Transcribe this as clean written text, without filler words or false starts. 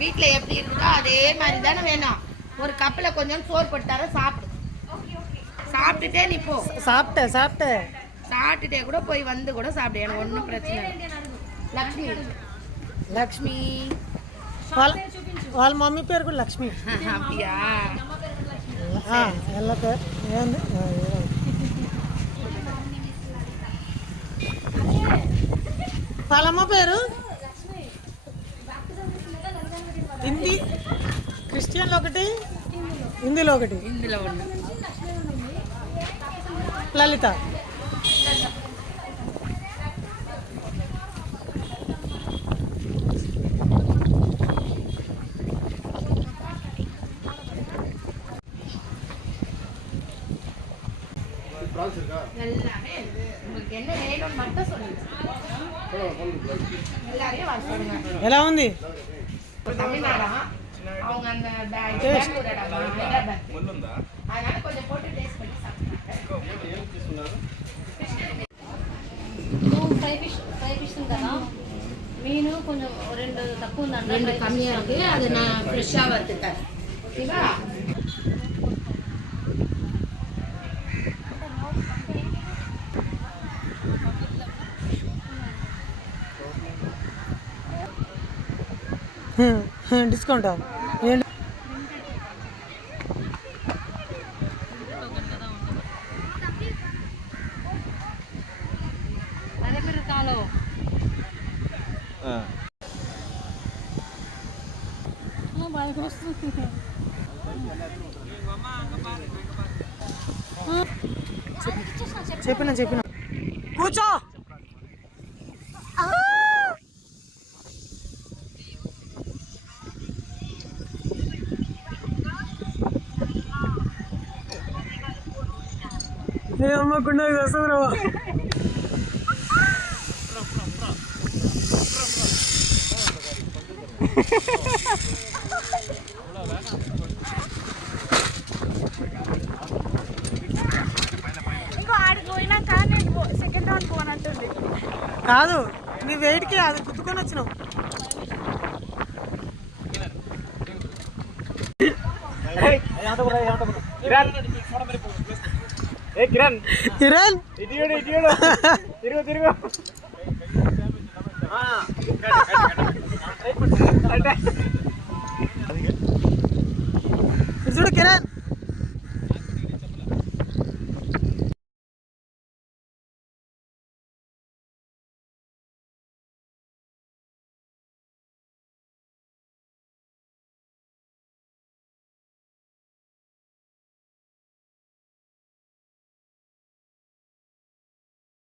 வீட்டில் எப்படி இருக்குதோ அதே மாதிரி தானே வேணும். ஒரு கப்பில் கொஞ்சம் சோறு போட்டார சாப்பிடு. சாப்பிட்டுட்டே நீ போ. சாப்பிட்டுட்டே கூட போய் வந்து கூட சாப்பிடு, எனக்கு ஒன்றும் பிரச்சனை இல்லை. లక్ష్మి లక్ష్మి వాళ్ళ మమ్మీ పేరు కూడా లక్ష్మి. அப்படியா? ఎలా పేరు ఏంది వాళ్ళమ్మ పేరు? హిందీ క్రిస్టియన్లో ఒకటి, హిందీలో ఒకటి. ఇందులో ఉన్న లలిత. எல்லாமே உங்களுக்கு என்ன வேணும்னு மட்டும் சொல்லுங்க. எல்லாரையும் வர சொல்லுங்க. ఎలా ఉంది? தமிழ்நாடா அவங்க அந்த அதனால கொஞ்சம் போட்டு டேஸ்ட் பண்ணி சாப்பிடுறாங்க. ఫ్రై ఫిష్ కదా, மீன் கொஞ்சம் ரெண்டு தப்பு ఉందండి, ரெண்டு கம்மியா இருக்கு. அது நான் ஃப்ரெஷ்ஷா வறுத்துட்டேன். ஓகேவா? డిస్కౌంటా? అదే మీరు కాలో చెప్పిన కూర్చో. ఏ అమ్మకుండా వస్తుందిరావా? Second round పోనట్టుంది. కాదు, నీ వెయిట్కి అది గుద్దుకొని వచ్చినావు. కిరణ్ తిరుగు చూడు కిరణ్.